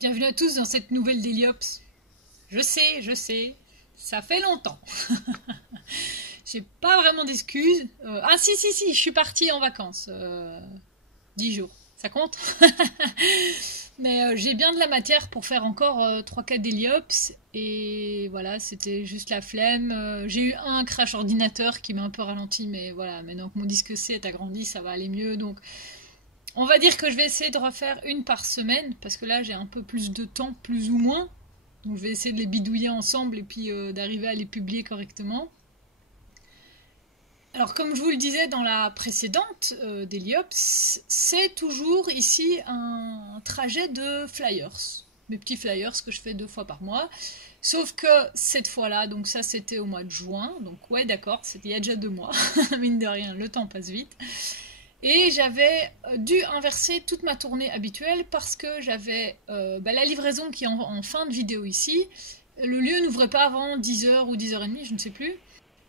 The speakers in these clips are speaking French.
Bienvenue à tous dans cette nouvelle Deliops. Je sais, ça fait longtemps. J'ai pas vraiment d'excuses. Si, je suis partie en vacances. 10 jours, ça compte. Mais j'ai bien de la matière pour faire encore 3-4 Deliops. Et voilà, c'était juste la flemme. J'ai eu un crash ordinateur qui m'a un peu ralenti. Mais voilà, maintenant que mon disque C est agrandi, ça va aller mieux. Donc on va dire que je vais essayer de refaire une par semaine. Parce que là, j'ai un peu plus de temps, plus ou moins. Donc je vais essayer de les bidouiller ensemble et puis d'arriver à les publier correctement. Alors comme je vous le disais dans la précédente d'Heliops, c'est toujours ici un trajet de flyers. Mes petits flyers que je fais 2 fois par mois. Sauf que cette fois-là, donc ça c'était au mois de juin, donc ouais d'accord, c'était il y a déjà 2 mois, mine de rien, le temps passe vite. Et j'avais dû inverser toute ma tournée habituelle parce que j'avais la livraison qui est en fin de vidéo ici. Le lieu n'ouvrait pas avant 10h ou 10h30, je ne sais plus.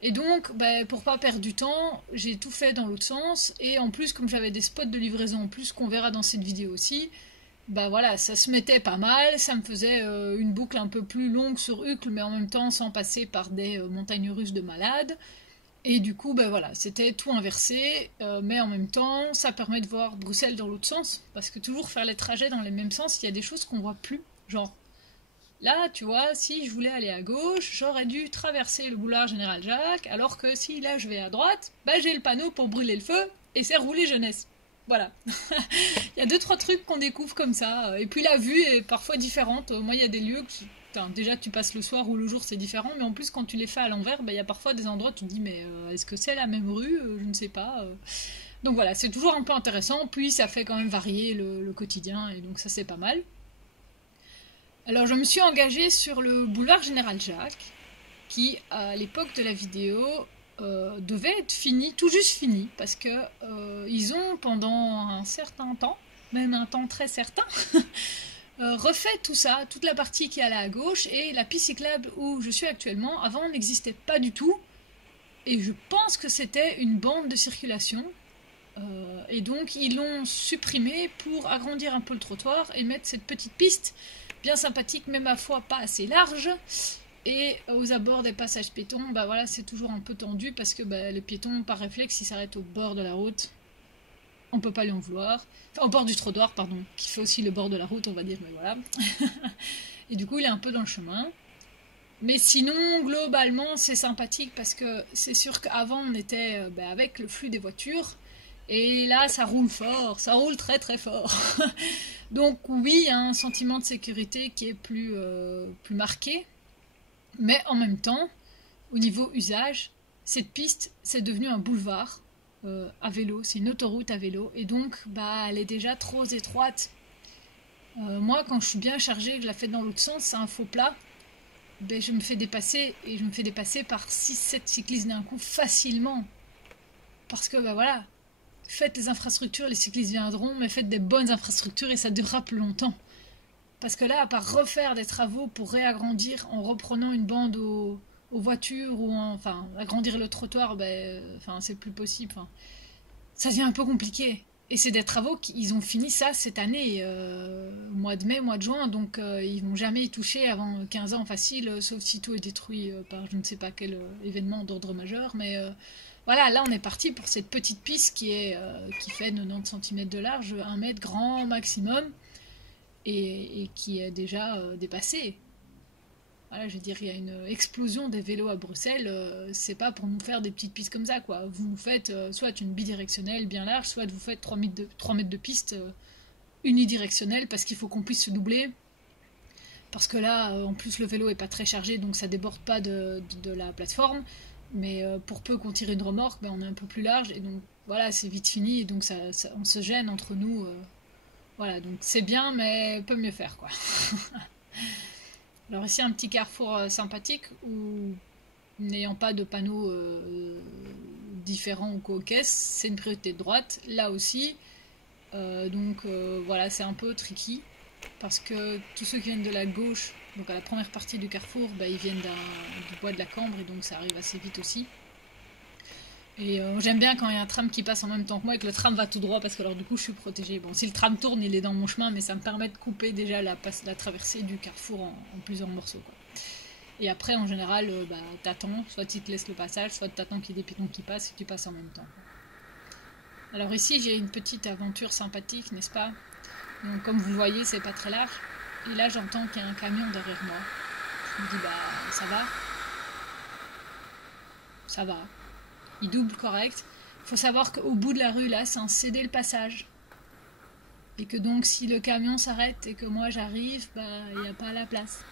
Et donc, pour pas perdre du temps, j'ai tout fait dans l'autre sens. Et en plus, comme j'avais des spots de livraison en plus qu'on verra dans cette vidéo aussi, voilà, ça se mettait pas mal. Ça me faisait une boucle un peu plus longue sur Uccle, mais en même temps sans passer par des montagnes russes de malades. Et du coup, voilà, c'était tout inversé, mais en même temps, ça permet de voir Bruxelles dans l'autre sens, parce que toujours faire les trajets dans les mêmes sens, il y a des choses qu'on voit plus. Genre, là, tu vois, si je voulais aller à gauche, j'aurais dû traverser le boulevard Général Jacques, alors que si là je vais à droite, j'ai le panneau pour brûler le feu, et c'est rouler jeunesse. Voilà. Il y a 2-3 trucs qu'on découvre comme ça, et puis la vue est parfois différente. Moi, il y a des lieux que déjà tu passes le soir ou le jour c'est différent, mais en plus quand tu les fais à l'envers, il y a parfois des endroits où tu te dis mais est-ce que c'est la même rue. Je ne sais pas. Donc voilà, c'est toujours un peu intéressant, puis ça fait quand même varier le quotidien, et donc ça c'est pas mal. Alors je me suis engagée sur le boulevard Général Jacques, qui à l'époque de la vidéo devait être fini, tout juste fini, parce que ils ont pendant un certain temps, même un temps très certain, refait tout ça, toute la partie qui allait à gauche, et la piste cyclable où je suis actuellement, avant n'existait pas du tout, et je pense que c'était une bande de circulation, et donc ils l'ont supprimée pour agrandir un peu le trottoir et mettre cette petite piste bien sympathique, mais ma foi pas assez large, et aux abords des passages piétons, voilà, c'est toujours un peu tendu, parce que les piétons, par réflexe, ils s'arrêtent au bord de la route. On peut pas lui en vouloir. Enfin, au bord du trottoir, pardon, qui fait aussi le bord de la route, on va dire, mais voilà. Et du coup, il est un peu dans le chemin. Mais sinon, globalement, c'est sympathique parce que c'est sûr qu'avant, on était avec le flux des voitures. Et là, ça roule fort, ça roule très très fort. Donc oui, il y a un sentiment de sécurité qui est plus marqué. Mais en même temps, au niveau usage, cette piste, c'est devenu un boulevard à vélo, c'est une autoroute à vélo, et donc elle est déjà trop étroite. Moi, quand je suis bien chargée, que je la fais dans l'autre sens, c'est un faux plat, je me fais dépasser, et je me fais dépasser par 6-7 cyclistes d'un coup facilement. Parce que voilà, faites les infrastructures, les cyclistes viendront, mais faites des bonnes infrastructures et ça durera plus longtemps. Parce que là, à part refaire des travaux pour réagrandir en reprenant une bande aux voitures, ou agrandir le trottoir, c'est plus possible. Ça devient un peu compliqué. Et c'est des travaux qu'ils ont fini ça cette année, mois de mai, mois de juin, donc ils vont jamais y toucher avant 15 ans facile, sauf si tout est détruit par je ne sais pas quel événement d'ordre majeur. Mais voilà, là on est parti pour cette petite piste qui fait 90 cm de large, 1 mètre grand maximum, et qui est déjà dépassée. Voilà, je veux dire, il y a une explosion des vélos à Bruxelles, c'est pas pour nous faire des petites pistes comme ça, quoi. Vous nous faites soit une bidirectionnelle bien large, soit vous faites 3 mètres de piste unidirectionnelle, parce qu'il faut qu'on puisse se doubler. Parce que là, en plus, le vélo est pas très chargé, donc ça déborde pas de la plateforme. Mais pour peu qu'on tire une remorque, on est un peu plus large, et donc voilà, c'est vite fini, et donc on se gêne entre nous. Voilà, donc c'est bien, mais peut mieux faire, quoi. Alors ici, un petit carrefour sympathique où, n'ayant pas de panneaux différents ou co-caisses, c'est une priorité de droite. Là aussi, voilà, c'est un peu tricky parce que tous ceux qui viennent de la gauche, donc à la première partie du carrefour, ils viennent du bois de la Cambre, et donc ça arrive assez vite aussi. Et j'aime bien quand il y a un tram qui passe en même temps que moi et que le tram va tout droit parce que alors du coup je suis protégée. Bon, si le tram tourne, il est dans mon chemin, mais ça me permet de couper déjà la traversée du carrefour en plusieurs morceaux, quoi. Et après, en général, bah, t'attends, soit il te laisse le passage, soit t'attends qu'il y ait des piétons qui passent et tu passes en même temps. Alors ici, j'ai une petite aventure sympathique, n'est-ce pas? Donc comme vous voyez, c'est pas très large. Et là, j'entends qu'il y a un camion derrière moi. Je me dis, bah, ça va. Ça va. Il double correct. Il faut savoir qu'au bout de la rue, là, c'est un cédé le passage. Et que donc, si le camion s'arrête et que moi j'arrive, bah, il n'y a pas la place.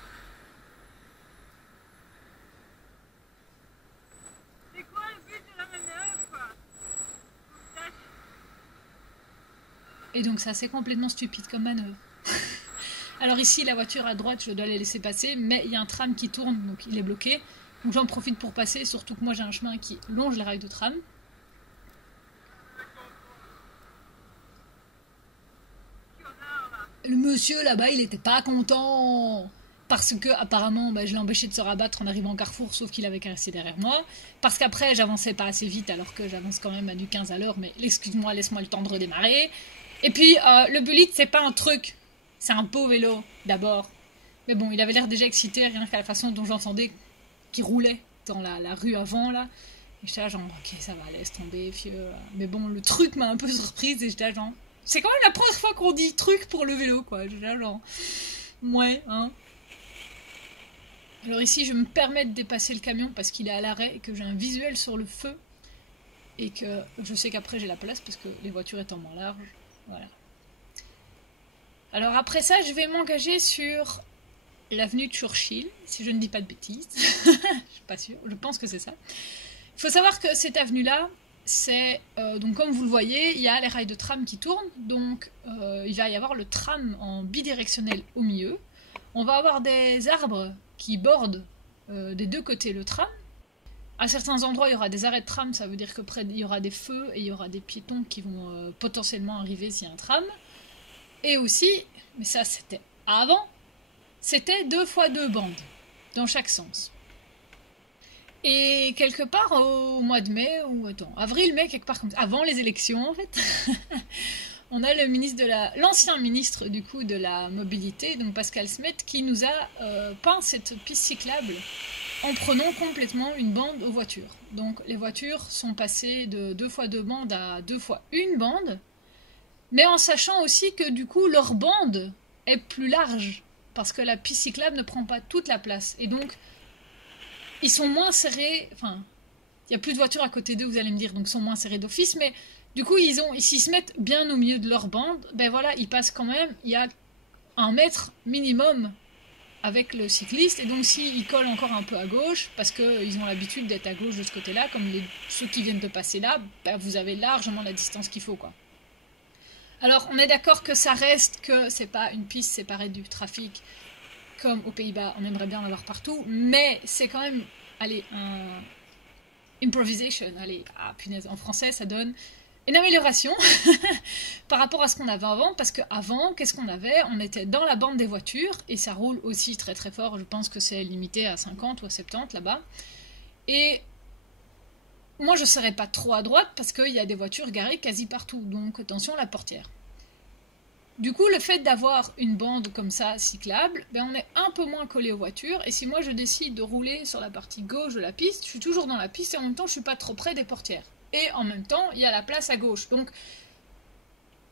C'est quoi le but de la manœuvre, quoi? Et donc, ça, c'est complètement stupide comme manœuvre. Alors ici, la voiture à droite, je dois la laisser passer, mais il y a un tram qui tourne, donc il est bloqué. Donc j'en profite pour passer, surtout que moi j'ai un chemin qui longe les rails de tram. Le monsieur là-bas, il était pas content parce que apparemment bah, je l'ai empêché de se rabattre en arrivant au carrefour, sauf qu'il avait caressé derrière moi. Parce qu'après, j'avançais pas assez vite alors que j'avance quand même à du 15 à l'heure, mais excuse-moi, laisse-moi le temps de redémarrer. Et puis, le bullet, c'est pas un truc, c'est un beau vélo d'abord. Mais bon, il avait l'air déjà excité, rien qu'à la façon dont j'entendais qu'il roulait dans la rue avant là. Et j'étais là genre, ok, ça va, laisse tomber, fieu. Mais bon, le truc m'a un peu surprise et j'étais là genre, c'est quand même la première fois qu'on dit truc pour le vélo, quoi. J'étais là genre, ouais, hein. Alors ici, je me permets de dépasser le camion parce qu'il est à l'arrêt et que j'ai un visuel sur le feu. Et que je sais qu'après j'ai la place parce que les voitures étant moins larges. Voilà. Alors après ça, je vais m'engager sur l'avenue de Churchill, si je ne dis pas de bêtises. Je suis pas sûre, je pense que c'est ça. Il faut savoir que cette avenue-là, c'est donc comme vous le voyez, il y a les rails de tram qui tournent, donc il va y avoir le tram en bidirectionnel au milieu. On va avoir des arbres qui bordent des deux côtés le tram. À certains endroits, il y aura des arrêts de tram, ça veut dire que près, il y aura des feux et il y aura des piétons qui vont potentiellement arriver s'il y a un tram. Et aussi, mais ça c'était avant, c'était 2 fois 2 bandes dans chaque sens. Et quelque part au mois de mai, ou attends, avril-mai, quelque part comme ça, avant les élections en fait, on a le ministre l'ancien ministre du coup de la mobilité, donc Pascal Smet, qui nous a peint cette piste cyclable en prenant complètement une bande aux voitures. Donc les voitures sont passées de 2 fois 2 bandes à 2 fois 1 bande, mais en sachant aussi que du coup leur bande est plus large, parce que la piste cyclable ne prend pas toute la place. Et donc, ils sont moins serrés, enfin, il y a plus de voitures à côté d'eux, vous allez me dire, donc ils sont moins serrés d'office, mais du coup, s'ils se mettent bien au milieu de leur bande, ben voilà, ils passent quand même, il y a 1 mètre minimum avec le cycliste, et donc s'ils collent encore un peu à gauche, parce qu'ils ont l'habitude d'être à gauche de ce côté-là, comme ceux qui viennent de passer là, ben vous avez largement la distance qu'il faut, quoi. Alors, on est d'accord que ça reste que c'est pas une piste séparée du trafic, comme aux Pays-Bas, on aimerait bien en avoir partout, mais c'est quand même, allez, un improvisation, allez, ah punaise, en français ça donne une amélioration par rapport à ce qu'on avait avant, parce qu'avant, qu'est-ce qu'on avait? On était dans la bande des voitures, et ça roule aussi très très fort, je pense que c'est limité à 50 ou à 70 là-bas, et moi je ne serais pas trop à droite, parce qu'il y a des voitures garées quasi partout, donc attention à la portière. Du coup, le fait d'avoir une bande comme ça, cyclable, ben on est un peu moins collé aux voitures, et si moi je décide de rouler sur la partie gauche de la piste, je suis toujours dans la piste, et en même temps je suis pas trop près des portières. Et en même temps, il y a la place à gauche. Donc,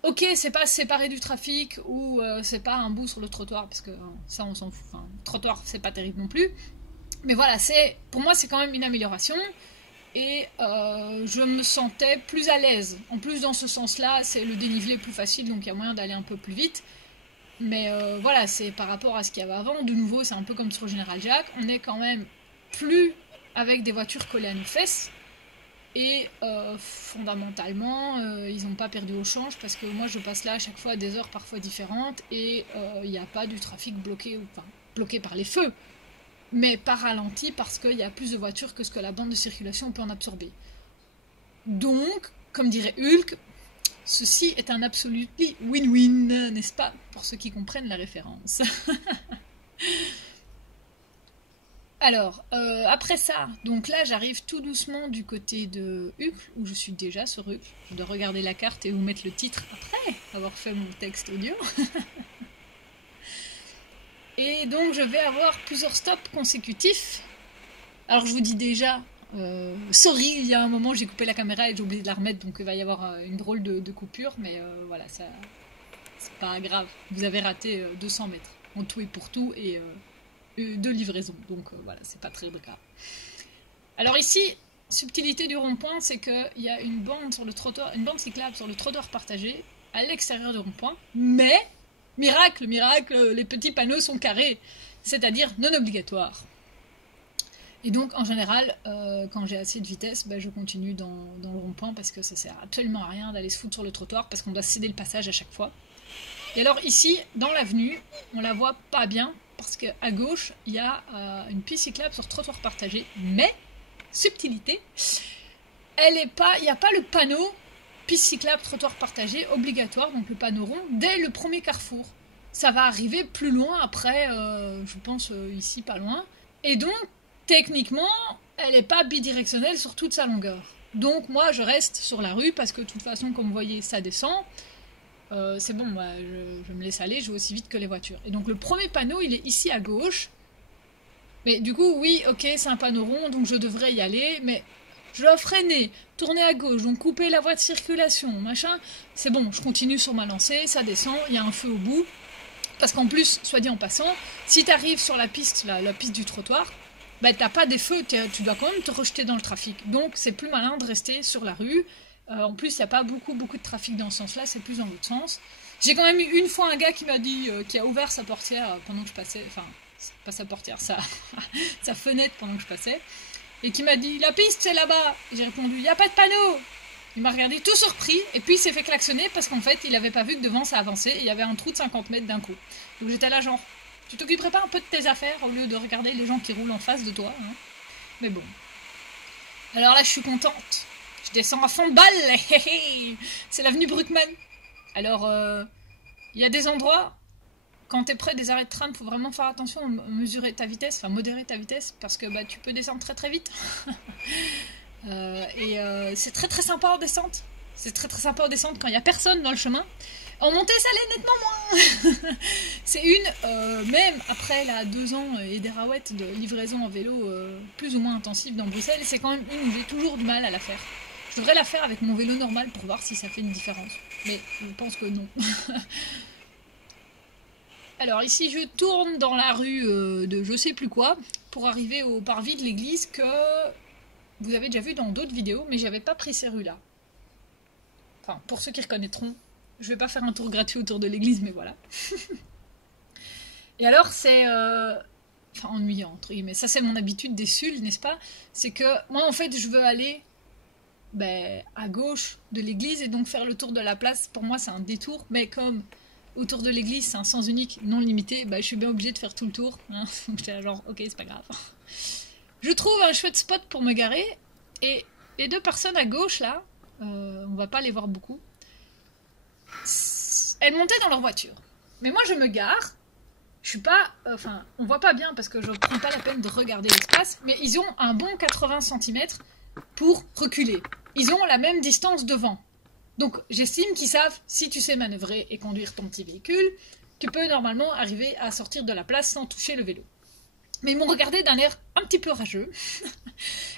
ok, c'est pas séparé du trafic, ou c'est pas un bout sur le trottoir, parce que ça on s'en fout, enfin, le trottoir c'est pas terrible non plus. Mais voilà, pour moi c'est quand même une amélioration. Et je me sentais plus à l'aise. En plus, dans ce sens-là, c'est le dénivelé plus facile, donc il y a moyen d'aller un peu plus vite. Mais voilà, c'est par rapport à ce qu'il y avait avant. De nouveau, c'est un peu comme sur le General Jack. On est quand même plus avec des voitures collées à nos fesses. Et fondamentalement, ils n'ont pas perdu au change parce que moi, je passe là à chaque fois à des heures parfois différentes et il n'y a pas du trafic bloqué, enfin, bloqué par les feux, mais pas ralenti parce qu'il y a plus de voitures que ce que la bande de circulation peut en absorber. Donc, comme dirait Hulk, ceci est un absolutely win-win, n'est-ce pas, pour ceux qui comprennent la référence. Alors, après ça, donc là j'arrive tout doucement du côté de Uccle, où je suis déjà sur Uccle. Je dois regarder la carte et vous mettre le titre après avoir fait mon texte audio. Et donc je vais avoir plusieurs stops consécutifs. Alors je vous dis déjà, sorry, il y a un moment j'ai coupé la caméra et j'ai oublié de la remettre, donc il va y avoir une drôle de coupure, mais voilà, ça, c'est pas grave. Vous avez raté 200 mètres en tout et pour tout, et de livraison, donc voilà, c'est pas très grave. Alors ici, subtilité du rond-point, c'est qu'il y a une bande sur le trottoir, une bande cyclable sur le trottoir partagé à l'extérieur du rond-point, mais miracle, miracle, les petits panneaux sont carrés, c'est-à-dire non obligatoires. Et donc en général, quand j'ai assez de vitesse, je continue dans le rond-point parce que ça sert absolument à rien d'aller se foutre sur le trottoir parce qu'on doit céder le passage à chaque fois. Et alors ici, dans l'avenue, on la voit pas bien parce qu'à gauche, il y a une piste cyclable sur trottoir partagé, mais, subtilité, il n'y a pas le panneau piste cyclable trottoir partagé obligatoire, donc le panneau rond, dès le premier carrefour. Ça va arriver plus loin après, je pense ici pas loin. Et donc, techniquement, elle n'est pas bidirectionnelle sur toute sa longueur. Donc moi, je reste sur la rue parce que de toute façon, comme vous voyez, ça descend. C'est bon, moi, je me laisse aller, je vais aussi vite que les voitures. Et donc le premier panneau, il est ici à gauche. Mais du coup, oui, ok, c'est un panneau rond, donc je devrais y aller, mais je dois freiner, tourner à gauche, donc couper la voie de circulation, machin. C'est bon, je continue sur ma lancée, ça descend, il y a un feu au bout. Parce qu'en plus, soit dit en passant, si tu arrives sur la piste du trottoir, t'as pas des feux, tu dois quand même te rejeter dans le trafic. Donc c'est plus malin de rester sur la rue. En plus, il n'y a pas beaucoup de trafic dans ce sens-là, c'est plus dans l'autre sens. J'ai quand même eu une fois un gars qui m'a dit, qui a ouvert sa portière pendant que je passais, enfin, pas sa portière, sa fenêtre pendant que je passais, et qui m'a dit, la piste c'est là-bas. J'ai répondu, il n'y a pas de panneau. Il m'a regardé tout surpris, et puis il s'est fait klaxonner parce qu'en fait, il n'avait pas vu que devant ça avançait, et il y avait un trou de 50 mètres d'un coup. Donc j'étais là genre, tu t'occuperais pas un peu de tes affaires au lieu de regarder les gens qui roulent en face de toi, hein. Mais bon. Alors là, je suis contente. Je descends à fond de balle. C'est l'avenue Bruckmann. Alors, il y a des endroits, quand t'es près des arrêts de tram, faut vraiment faire attention à mesurer ta vitesse, enfin modérer ta vitesse, parce que tu peux descendre très très vite. C'est très très sympa en descente. C'est très très sympa en descente quand il n'y a personne dans le chemin. En montée, ça l'est nettement moins. C'est même après 2 ans et des raouettes de livraison en vélo plus ou moins intensive dans Bruxelles, c'est quand même une où j'ai toujours du mal à la faire. Je devrais la faire avec mon vélo normal pour voir si ça fait une différence. Mais je pense que non. Alors ici, je tourne dans la rue de je sais plus quoi pour arriver au parvis de l'église que vous avez déjà vu dans d'autres vidéos, mais j'avais pas pris ces rues-là. Enfin, pour ceux qui reconnaîtront, je vais pas faire un tour gratuit autour de l'église, mais voilà. Et alors, c'est... Enfin, ennuyant, entre guillemets. Ça, c'est mon habitude des Sulles, n'est-ce pas? C'est que moi, en fait, je veux aller à gauche de l'église et donc faire le tour de la place. Pour moi, c'est un détour, mais comme autour de l'église, c'est un sens unique non limité, je suis bien obligée de faire tout le tour. Hein. Donc, j'étais genre, ok, c'est pas grave. Je trouve un chouette spot pour me garer, et les 2 personnes à gauche, là, on va pas les voir beaucoup, elles montaient dans leur voiture. Mais moi, je me gare, je suis pas... Enfin, on voit pas bien parce que je prends pas la peine de regarder l'espace, mais ils ont un bon 80 cm pour reculer. Ils ont la même distance devant. Donc, j'estime qu'ils savent, si tu sais manœuvrer et conduire ton petit véhicule, tu peux normalement arriver à sortir de la place sans toucher le vélo. Mais ils m'ont regardé d'un air un petit peu rageux.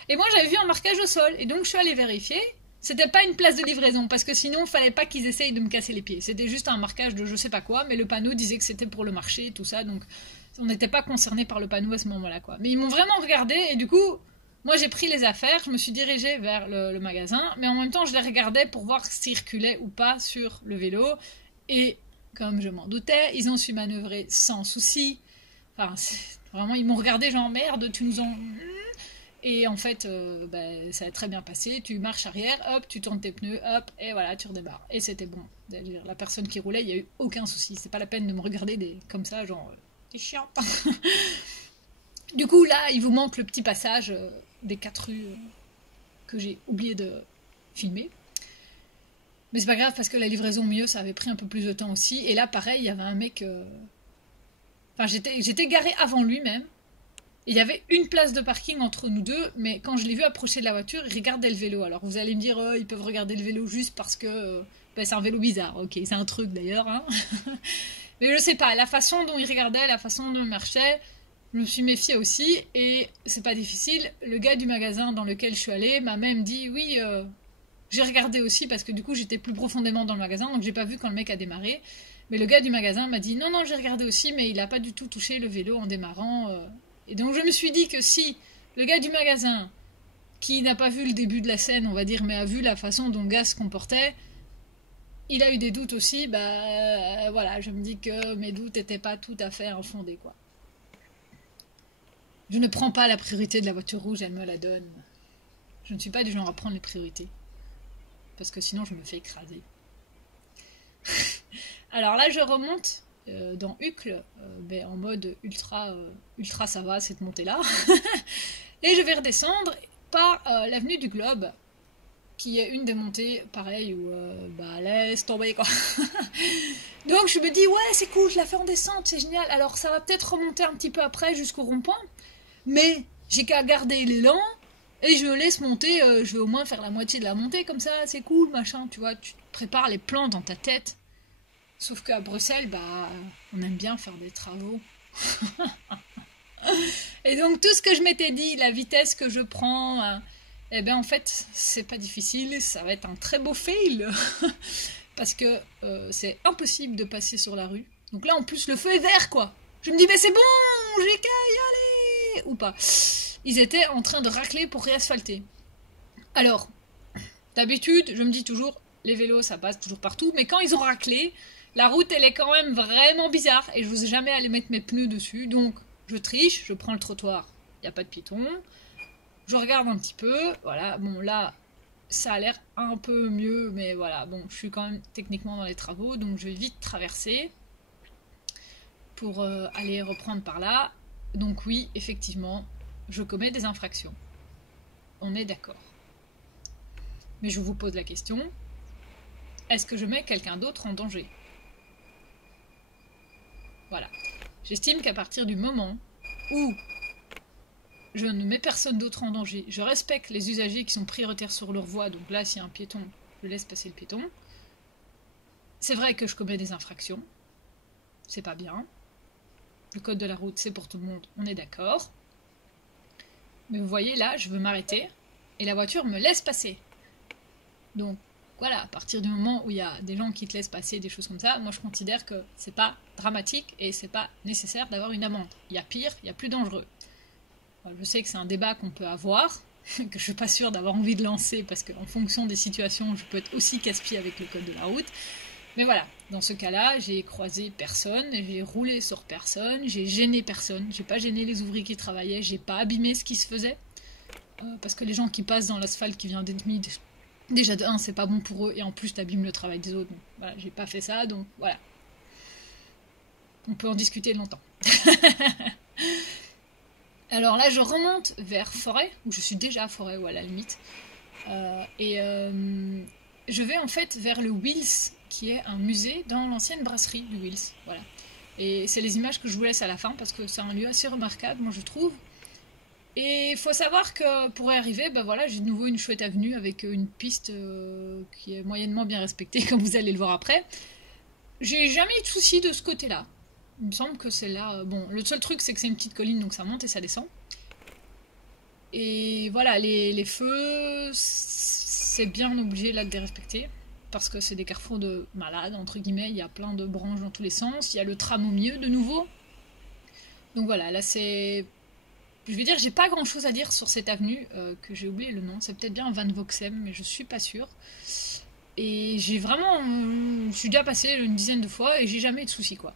Et moi, j'avais vu un marquage au sol. Et donc, je suis allée vérifier. C'était pas une place de livraison, parce que sinon, il fallait pas qu'ils essayent de me casser les pieds. C'était juste un marquage de je sais pas quoi, mais le panneau disait que c'était pour le marché, tout ça. Donc, on n'était pas concerné par le panneau à ce moment-là, quoi. Mais ils m'ont vraiment regardé, et du coup, moi, j'ai pris les affaires, je me suis dirigée vers le magasin, mais en même temps, je les regardais pour voir s'ils reculaient ou pas sur le vélo. Et, comme je m'en doutais, ils ont su manœuvrer sans souci. Enfin, vraiment, ils m'ont regardé genre merde, tu nous en... Et en fait, ça a très bien passé. Tu marches arrière, hop, tu tournes tes pneus, hop, et voilà, tu redémarres. Et c'était bon. La personne qui roulait, il n'y a eu aucun souci. C'est pas la peine de me regarder comme ça, genre, t'es chiant. Du coup, là, il vous manque le petit passage des 4 rues que j'ai oublié de filmer. Mais c'est pas grave parce que la livraison au milieu, ça avait pris un peu plus de temps aussi. Et là, pareil, il y avait un mec... Enfin, j'étais garée avant lui même. Il y avait une place de parking entre nous deux, mais quand je l'ai vu approcher de la voiture, il regardait le vélo. Alors vous allez me dire, ils peuvent regarder le vélo juste parce que c'est un vélo bizarre. Ok, c'est un truc d'ailleurs. Hein. Mais je sais pas, la façon dont il regardait, la façon dont il marchait, je me suis méfiée aussi. Et c'est pas difficile. Le gars du magasin dans lequel je suis allée m'a même dit, oui, j'ai regardé aussi parce que du coup j'étais plus profondément dans le magasin, donc j'ai pas vu quand le mec a démarré. Mais le gars du magasin m'a dit, non, j'ai regardé aussi, mais il a pas du tout touché le vélo en démarrant. Et donc je me suis dit que si le gars du magasin, qui n'a pas vu le début de la scène, on va dire, mais a vu la façon dont le gars se comportait, il a eu des doutes aussi, voilà, je me dis que mes doutes n'étaient pas tout à fait infondés, quoi. Je ne prends pas la priorité de la voiture rouge, elle me la donne. Je ne suis pas du genre à prendre les priorités. Parce que sinon je me fais écraser. Alors là je remonte dans Uccle, en mode ultra ça va cette montée là. Et je vais redescendre par l'avenue du Globe, qui est une des montées pareil où laisse tomber quoi. Donc je me dis ouais c'est cool, je la fais en descente, c'est génial. Alors ça va peut-être remonter un petit peu après jusqu'au rond-point, mais j'ai qu'à garder l'élan et je laisse monter, je vais au moins faire la moitié de la montée comme ça, c'est cool machin, tu vois, tu prépares les plans dans ta tête. Sauf qu'à Bruxelles, on aime bien faire des travaux. Et donc tout ce que je m'étais dit, la vitesse que je prends, en fait, c'est pas difficile, ça va être un très beau fail. Parce que c'est impossible de passer sur la rue. Donc là, en plus, le feu est vert, quoi. Je me dis, mais c'est bon, j'ai qu'à y aller. Ou pas. Ils étaient en train de racler pour réasphalter. Alors, d'habitude, je me dis toujours, les vélos, ça passe toujours partout. Mais quand ils ont raclé, la route, elle est quand même vraiment bizarre. Et je n'ose jamais aller mettre mes pneus dessus. Donc, je triche, je prends le trottoir. Il n'y a pas de piéton. Je regarde un petit peu. Voilà, bon, là, ça a l'air un peu mieux. Mais voilà, bon, je suis quand même techniquement dans les travaux. Donc, je vais vite traverser pour aller reprendre par là. Donc, oui, effectivement, je commets des infractions. On est d'accord. Mais je vous pose la question. Est-ce que je mets quelqu'un d'autre en danger ? Voilà. J'estime qu'à partir du moment où je ne mets personne d'autre en danger, je respecte les usagers qui sont prioritaires sur leur voie, donc là, s'il y a un piéton, je laisse passer le piéton. C'est vrai que je commets des infractions. C'est pas bien. Le code de la route, c'est pour tout le monde, on est d'accord. Mais vous voyez, là, je veux m'arrêter et la voiture me laisse passer. Donc, voilà, à partir du moment où il y a des gens qui te laissent passer, des choses comme ça, moi je considère que c'est pas dramatique et c'est pas nécessaire d'avoir une amende. Il y a pire, il y a plus dangereux. Je sais que c'est un débat qu'on peut avoir, que je suis pas sûre d'avoir envie de lancer parce qu'en fonction des situations, je peux être aussi casse-pied avec le code de la route. Mais voilà, dans ce cas-là, j'ai croisé personne, j'ai roulé sur personne, j'ai gêné personne, j'ai pas gêné les ouvriers qui travaillaient, j'ai pas abîmé ce qui se faisait. Parce que les gens qui passent dans l'asphalte qui vient d'être mis, déjà de 1, c'est pas bon pour eux, et en plus t'abîmes le travail des autres. Donc voilà, j'ai pas fait ça, donc voilà. On peut en discuter longtemps. Alors là, je remonte vers Forêt, où je suis déjà à Forêt, ou à la limite. Je vais en fait vers le Wills, qui est un musée dans l'ancienne brasserie du Wills. Voilà. Et c'est les images que je vous laisse à la fin, parce que c'est un lieu assez remarquable, moi je trouve. Et il faut savoir que pour y arriver, voilà, j'ai de nouveau une chouette avenue avec une piste qui est moyennement bien respectée, comme vous allez le voir après. J'ai jamais eu de soucis de ce côté-là. Il me semble que c'est là... Bon, le seul truc, c'est que c'est une petite colline, donc ça monte et ça descend. Et voilà, les feux, c'est bien obligé là de les respecter. Parce que c'est des carrefours de malades, entre guillemets. Il y a plein de branches dans tous les sens. Il y a le tram au milieu, de nouveau. Donc voilà, là c'est... Je veux dire, j'ai pas grand chose à dire sur cette avenue, que j'ai oublié le nom. C'est peut-être bien Van Voxem, mais je suis pas sûre. Et j'ai vraiment... je suis déjà passée une dizaine de fois et j'ai jamais eu de soucis, quoi.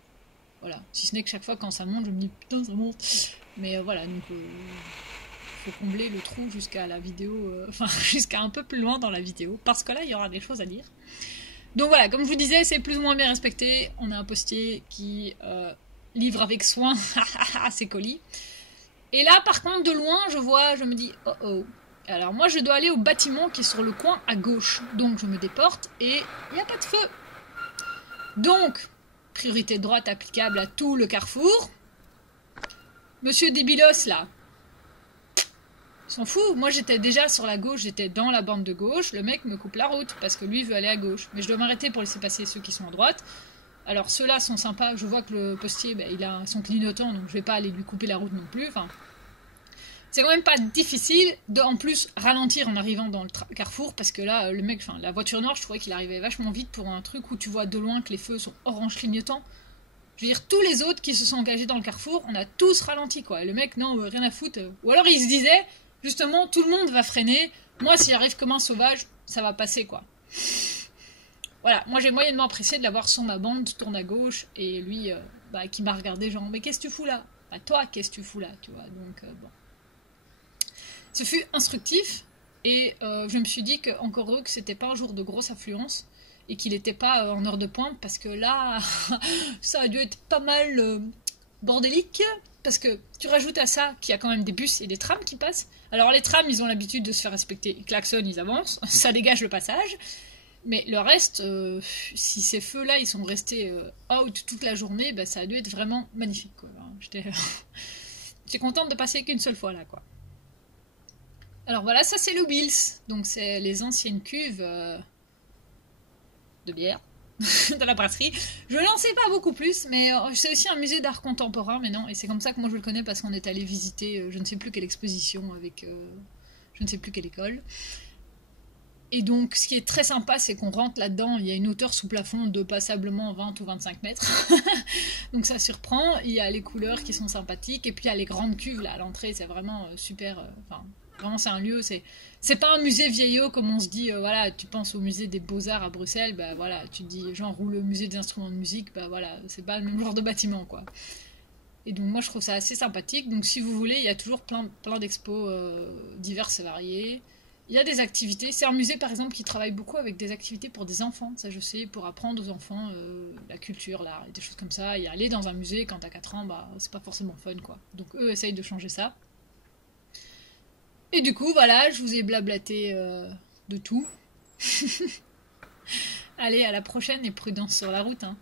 Voilà. Si ce n'est que chaque fois quand ça monte, je me dis putain, ça monte. Mais voilà, donc... faut combler le trou jusqu'à la vidéo... jusqu'à un peu plus loin dans la vidéo. Parce que là, il y aura des choses à dire. Donc voilà, comme je vous disais, c'est plus ou moins bien respecté. On a un postier qui livre avec soin ses colis. Et là, par contre, de loin, je me dis, oh oh. Alors moi, je dois aller au bâtiment qui est sur le coin à gauche. Donc, je me déporte et il n'y a pas de feu. Donc, priorité de droite applicable à tout le carrefour. Monsieur Débilos, là, s'en fout. Moi, j'étais déjà sur la gauche, j'étais dans la bande de gauche. Le mec me coupe la route parce que lui veut aller à gauche. Mais je dois m'arrêter pour laisser passer ceux qui sont à droite. Alors, ceux-là sont sympas. Je vois que le postier, il a son clignotant, donc je vais pas aller lui couper la route non plus. Enfin, c'est quand même pas difficile de, en plus, ralentir en arrivant dans le carrefour parce que là, le mec, la voiture noire, je trouvais qu'il arrivait vachement vite pour un truc où tu vois de loin que les feux sont orange clignotants. Je veux dire, tous les autres qui se sont engagés dans le carrefour, on a tous ralenti, quoi. Et le mec, non, rien à foutre. Ou alors il se disait, justement, tout le monde va freiner. Moi, s'il arrive comme un sauvage, ça va passer, quoi. Voilà, moi j'ai moyennement apprécié de l'avoir sur ma bande, tourne à gauche, et lui, qui m'a regardé, genre, mais qu'est-ce que tu fous là? Bah, toi, qu'est-ce que tu fous là, tu vois. Donc, bon. Ce fut instructif, et je me suis dit que, encore heureux, que c'était pas un jour de grosse affluence. Et qu'il n'était pas en heure de pointe, parce que là, ça a dû être pas mal bordélique, parce que tu rajoutes à ça qu'il y a quand même des bus et des trams qui passent. Alors les trams, ils ont l'habitude de se faire respecter, ils klaxonnent, ils avancent, ça dégage le passage, mais le reste, si ces feux-là, ils sont restés out toute la journée, ça a dû être vraiment magnifique, quoi. J'étais contente de passer qu'une seule fois, là, quoi. Alors voilà, ça c'est le Wills, donc c'est les anciennes cuves... de bière dans la brasserie. Je n'en sais pas beaucoup plus, mais c'est aussi un musée d'art contemporain maintenant, et c'est comme ça que moi je le connais parce qu'on est allé visiter je ne sais plus quelle exposition avec je ne sais plus quelle école. Et donc ce qui est très sympa, c'est qu'on rentre là-dedans, il y a une hauteur sous plafond de passablement 20 ou 25 mètres. Donc ça surprend, il y a les couleurs qui sont sympathiques, et puis il y a les grandes cuves là à l'entrée, c'est vraiment super... Vraiment, c'est un lieu, c'est pas un musée vieillot comme on se dit, voilà, tu penses au musée des Beaux-Arts à Bruxelles, voilà, tu te dis, genre, ou le musée des instruments de musique, voilà, c'est pas le même genre de bâtiment, quoi. Et donc, moi, je trouve ça assez sympathique. Donc, si vous voulez, il y a toujours plein d'expos diverses et variées. Il y a des activités. C'est un musée, par exemple, qui travaille beaucoup avec des activités pour des enfants, ça je sais, pour apprendre aux enfants la culture, l'art, et des choses comme ça. Et aller dans un musée quand t'as 4 ans, c'est pas forcément fun, quoi. Donc, eux essayent de changer ça. Et du coup, voilà, je vous ai blablaté de tout. Allez, à la prochaine et prudence sur la route, hein.